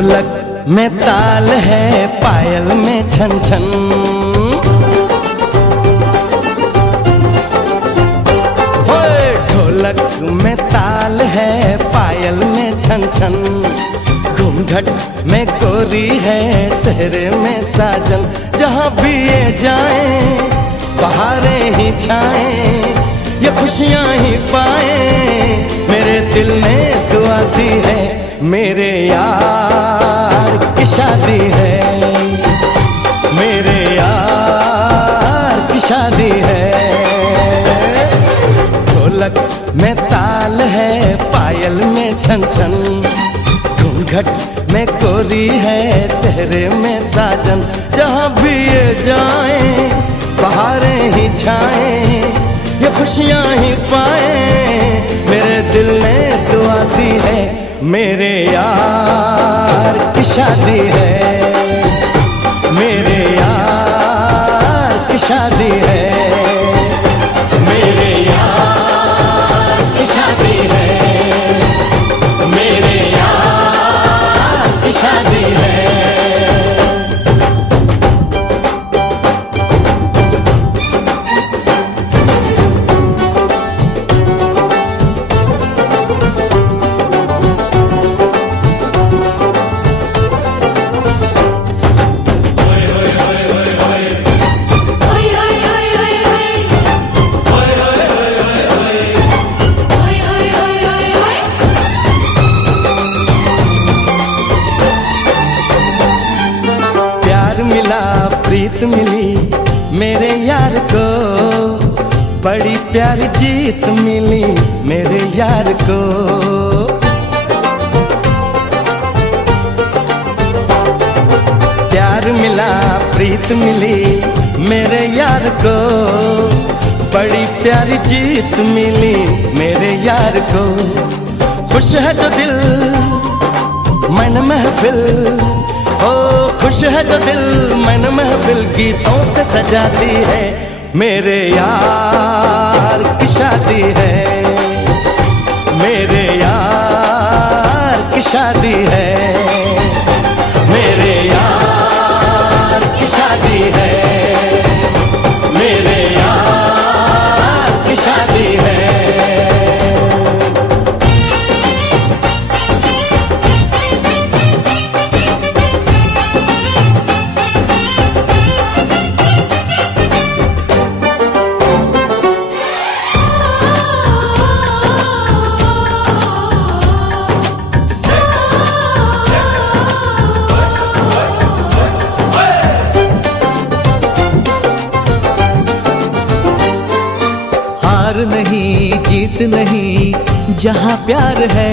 ढोलक में ताल है, पायल में छन छन। ढोलक में ताल है, पायल में छन छन। घूंघट में गोरी है, सेहरे में साजन। जहाँ भी ये जाए बहारें ही छाएं, ये खुशियाँ ही पाए। मेरे दिल ने दुआ दी है, मेरे यार की शादी है, मेरे यार की शादी है। ढोलक में ताल है, पायल में छन छन। घूंघट में गोरी है, सेहरे में साजन। जहाँ भी ये जाए बहारें ही छाएं, ये खुशियाँ ही पाए। मेरे दिल ने दुआ दी है, मेरे यार की शादी है, मेरे यार की शादी है, मेरे यार की शादी है, मेरे यार की शादी है। प्रीत मिली मेरे यार को, बड़ी प्यारी जीत मिली मेरे यार को। प्यार मिला प्रीत मिली मेरे यार को, बड़ी प्यारी जीत मिली मेरे यार को। खुश है जो दिल मन महफिल, ओ खुश है जो दिल मन महफिल गीतों से सजाती है। मेरे यार की शादी है, मेरे यार की शादी है, मेरे यार की शादी है, मेरे यार की शादी है। नहीं जीत नहीं जहाँ प्यार है,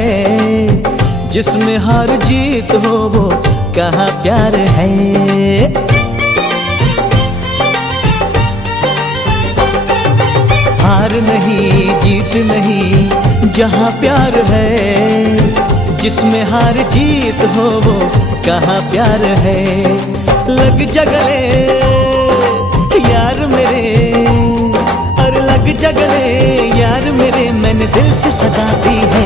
जिसमें हार जीत हो वो कहाँ प्यार है। हार नहीं जीत नहीं जहाँ प्यार है, जिसमें हार जीत हो वो कहाँ प्यार है। लग जा गले यार मेरे, लग जगले यार मेरे, मैंने दिल से सजा दी है।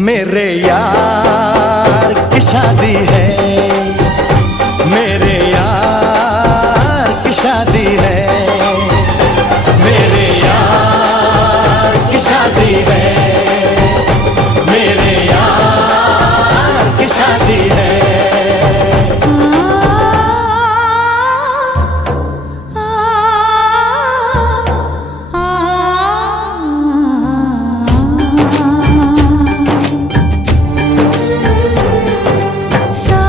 मेरे यार की शादी है, मेरे यार की शादी है, मेरे यार की शादी है, मेरे यार की शादी है। सा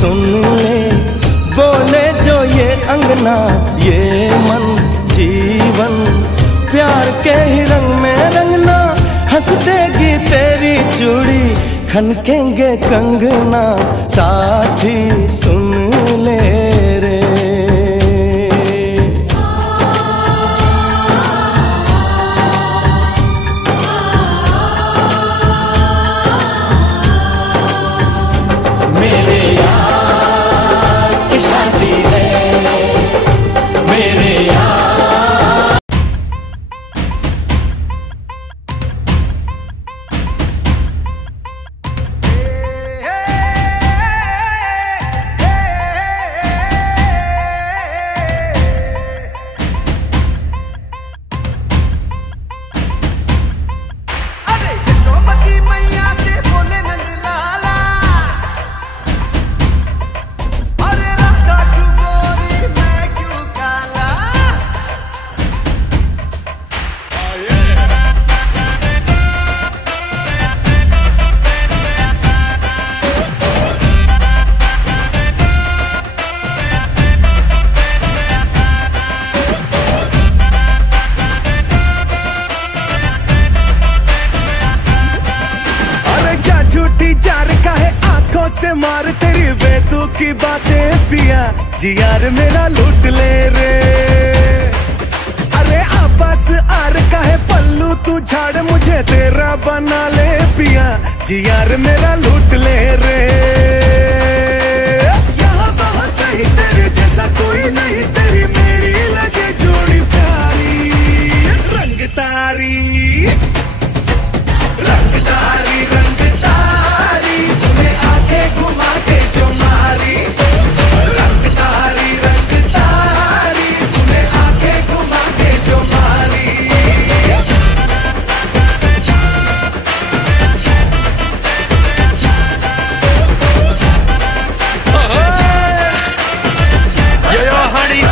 सुन ले, बोले जो ये अंगना ये मन जीवन, प्यार के ही रंग में रंगना, हंस देगी तेरी चूड़ी, खनकेंगे कंगना, साथी सुन ले रे। मेरे यार की शादी है, मेरे यार। अरे यशोमती मैया से बोले नंदलाला, अरे राधा क्यों गोरी मैं क्यों काला। अरे जा झूठी जार का है आंखों से मार तेरी बेतु की बातें पिया, जी यार मेरा लूट ले रे। अरे आपस आर का है पल्लू तू झाड़ मुझे तेरा बना ले पिया, जी यार मेरा लूट ले रे। यहाँ वहाँ कहीं तेरे जैसा कोई नहीं, तेरी मेरी लगे जोड़ी प्यारी, रंगतारी रंगदारी रंगदारी, तूने आंखें घुमा के जो मारी, रंगदारी रंगदारी, तूने आंखें घुमा के जो मारी। Yo, honey,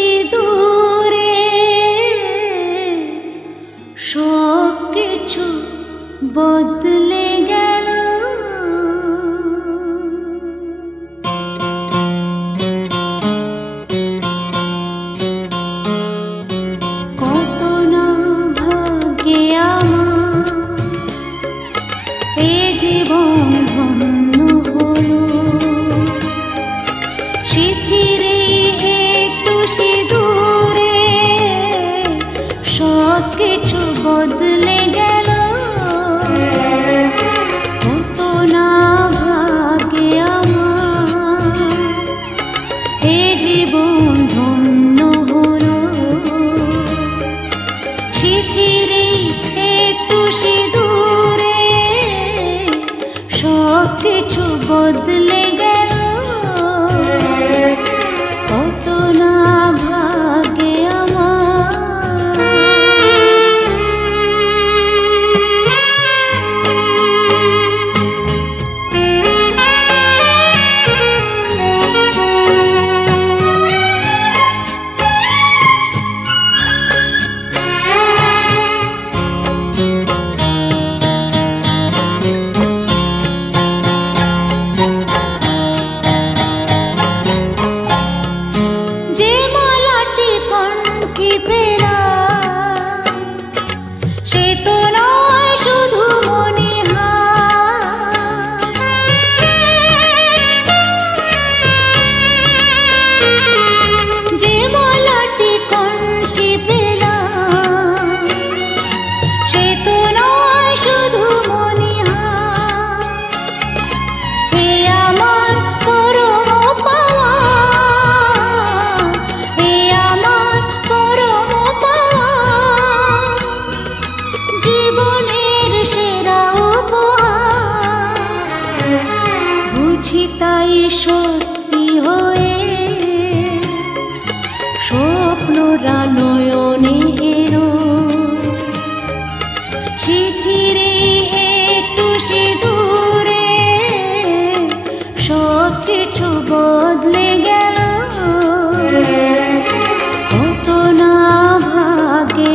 সিঁদুরে সব কিছু বদলে গেল। কত না ভাগ্যে আমার এ জীবন ধন্য হলো, শিথিরে একটু সিঁদুরে সব কিছু বদলে গেল। কত না ভাগ্যে আমার এ জীবন ধন্য হলো, শিথিরে একটু সিঁদুরে সব কিছু বদলে গেল। কত না ভাগ্যে যে মালাটি কণ্ঠে পেলাম সে তো নয় শুধু মনিহার, যে মালাটি কণ্ঠে পেলাম সে তো নয় শুধু মনিহার। হে আমার পরম পাওয়া, হে আমার পরম পাওয়া, জীবনের সেরা উপহার। বুঝি তাই সত্যি হয়ে স্বপ্নরা নয়নে এলো, শিথিরে একটু সিঁদুরে সব কিছু বদলে গেল। কত না ভাগ্যে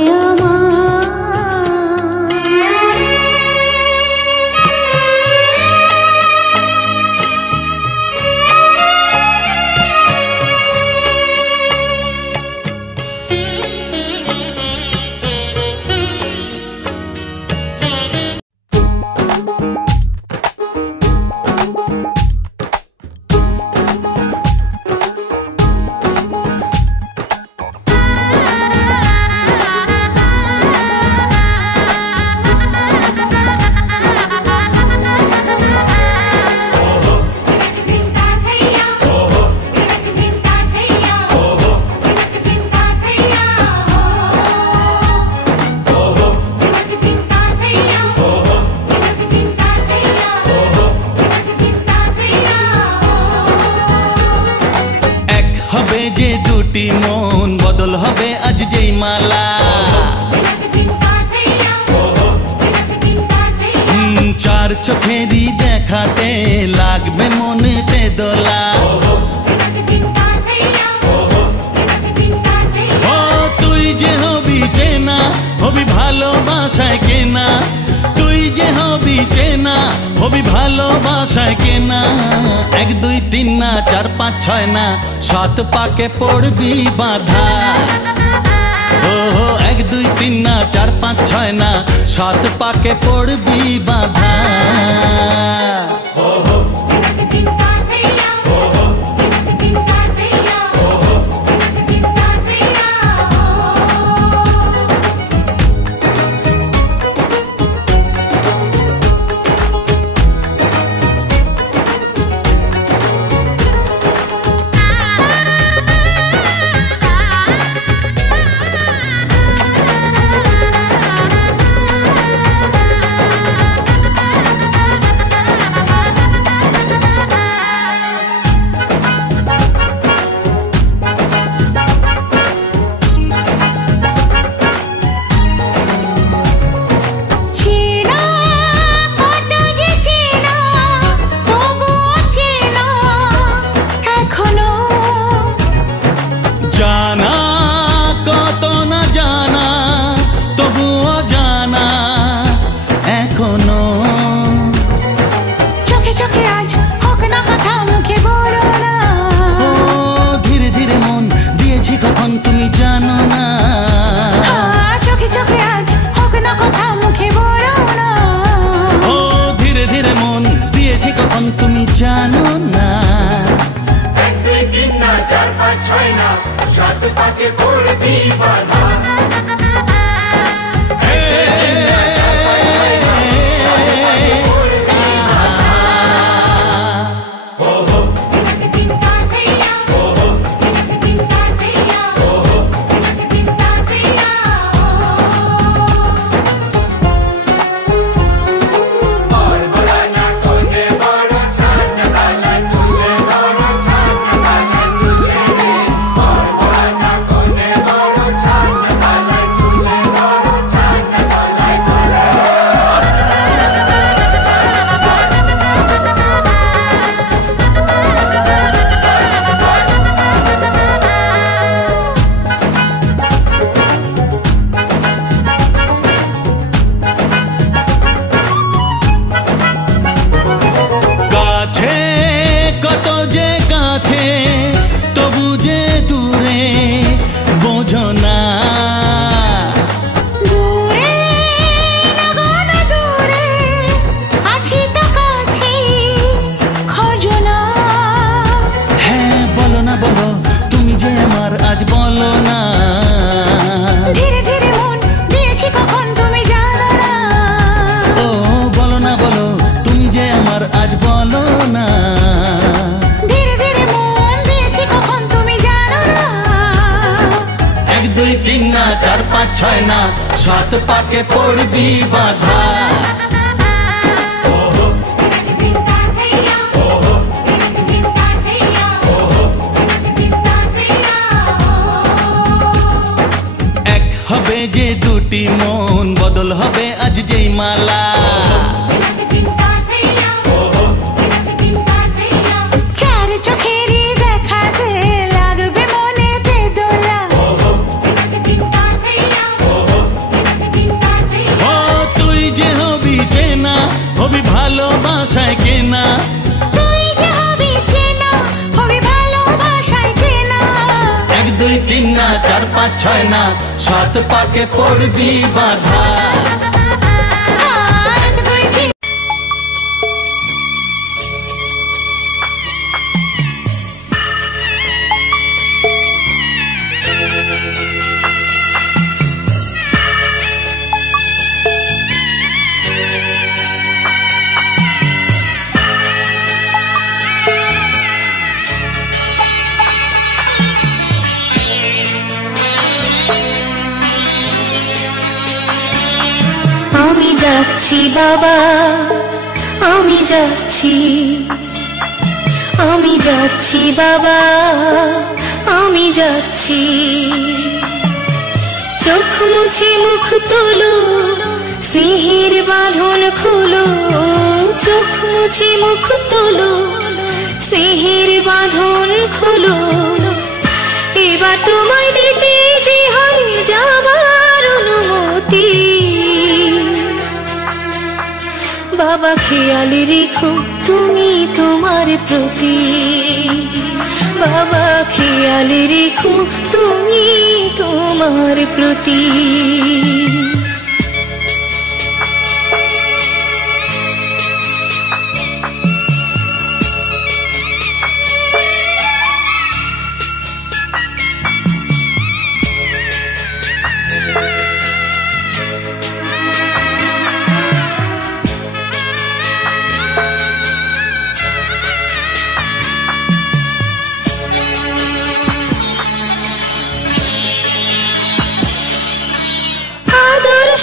যে দুটি মন বদল হবে আজ যেই মালা, চার চোখেরই দেখাতে লাগবে মনেতে দোলা। ও তুই যে হবি চেনা, হবি ভালোবাসায় কেনা, তুই যে হবি চেনা, হবি ভালোবাসায় কেনা। 1 2 3 না 4 5 6 না 7 পাকে পড়বি বাধা। ও 1 2 3 না 4 5 6 না 7 পাকে পড়বি বাধা। জানো না। চোখে চোখে আজ হোক না কথা মুখে বলো না। ও ধীরে ধীরে মন দিয়েছি কখন তুমি জানো না। 1 2 3 না 4 5 6 না 7 পাকে পড়বি বাধা। चार पाँच छय ना 7 पाके पड़बी बाधा। এক হবে যে দুটি মন বদল হবে আজ যেই মালা। হবি ভালোবাসায় কেনা, তুই যে হবি চেনা, হবি ভালোবাসায় চেনা। 1 2 3 না 4 5 6 না 7 পাকে পড়বি বাধা। যাচ্ছি বাবা, আমি যাচ্ছি, আমি যাচ্ছি বাবা, আমি যাচ্ছি। চোখ মুছে মুখ তোলো, স্নেহের বাঁধন খুলো। চোখ মুছে মুখ তোলো, স্নেহের বাঁধন খুলো। এবার তোমায় দিতে যে হয় যাবার অনুমতি। বাবা খেয়াল রেখো তুমি তোমার প্রতি। বাবা খেয়াল রেখো তুমি তোমার প্রতি।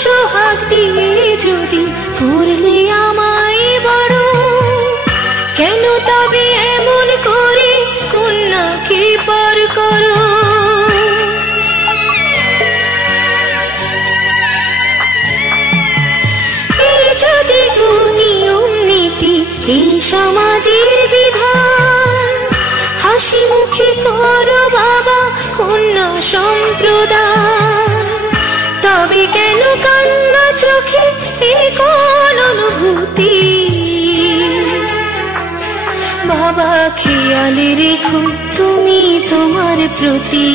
সোহাগ দিয়ে যদি করলে আমায় বড়, কেন তবে এমন করে কন্যাকে পর করো। এই যদি নিয়ম নীতি এই সমাজের বিধান, হাসি মুখে করো বাবা কন্যা সম্প্রদান। তবে কেন কান্না চোখে এ কোন অনুভূতি। বাবা খেয়াল রেখো তুমি তোমার প্রতি।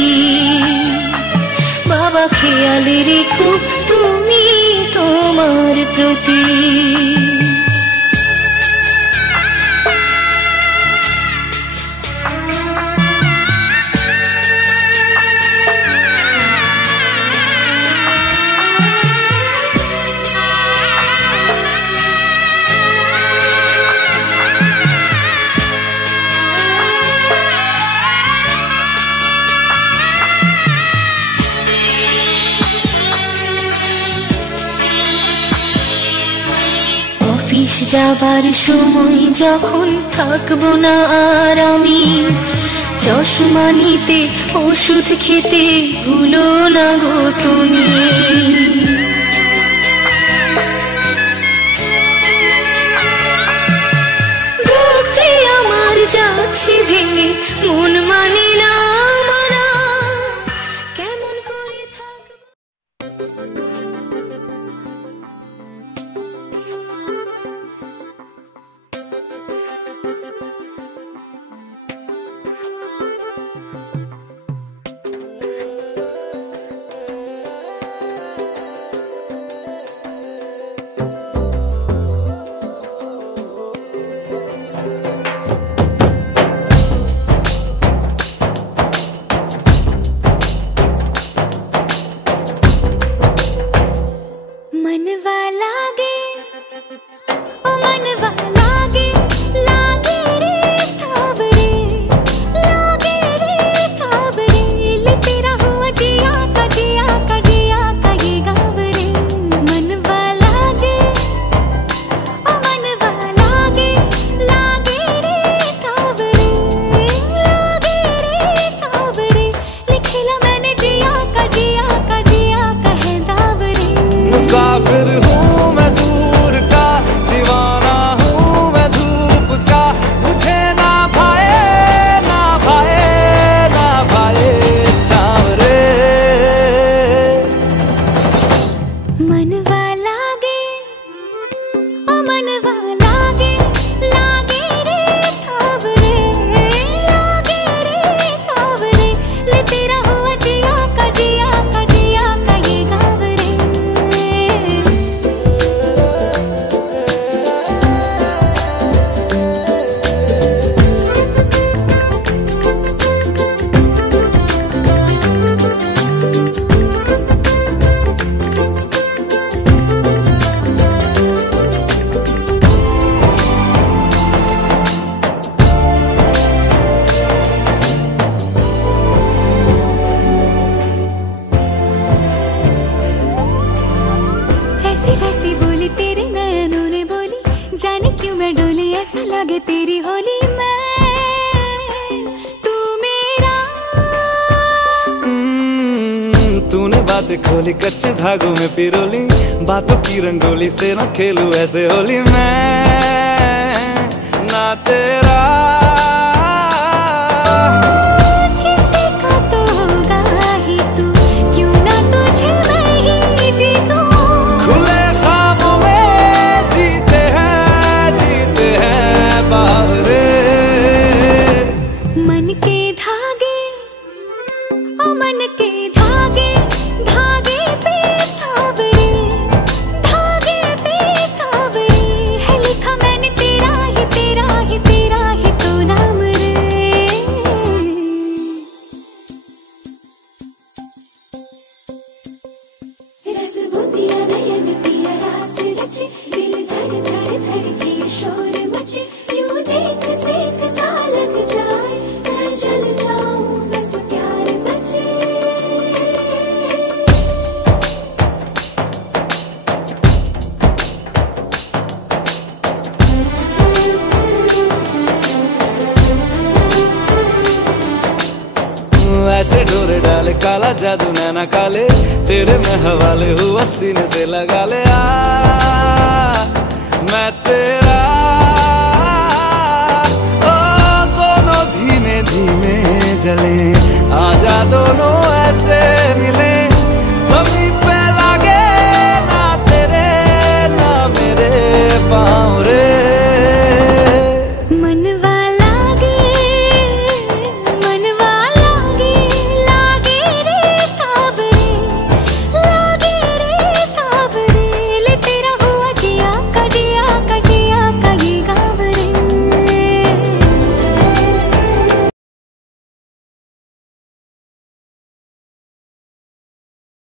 খেয়াল রেখো তুমি তোমার প্রতি। যাবার সময় যখন থাকবো না আর আমি, চশমা নিতে ওষুধ খেতে ভুলো না গো তুমি। বুক যে আমার যাচ্ছে ভেঙে, মন মানে না মানা, কেমন করে থাকবো। मुसाफिर हूँ मैं दूर का, दीवाना हूँ मैं धूप का, मुझे ना भाए ना भाए ना भाए छावरे। मनवा लागे ओ मनवा लागे, लागे रे सावरे, लागे रे सावरे, ले तेरा हुआ जिया का जिया का जिया का ये गाँव रे। ऐसी बोली तेरे नयनों ने बोली, जाने क्यों मैं डोली, ऐसा लगे तेरी होली मैं तू मेरा। तूने बातें खोली कच्चे धागों में पिरोली, बातों की रंगोली से ना खेलूं ऐसे होली मैं ना तेरा। किसी का तो होगा ही तू, क्यों ना तुझे मैं ही जीतूं। खुले ख्वाबों में जीते हैं बावरे। मन के धागे ओ मन के धागे, धागे पे सावरे, धागे पे सावरे, है लिखा मैंने तेरा ही तेरा ही तेरा ही तो नाम रे। रस बुंदिया नयन पिया रास रचे, दिल धड़ धड़ धड़के शोर मचे, यूं देख सेक सा लग जाए, मैं जल जाऊं बस प्यार बचे। ऐसे डोरे डाले काला जादू नैना काले, तेरे में हवाले हुआ सीने से लगा ले आ मैं तेरा। ओ दोनों धीमे धीमे जले, आजा दोनों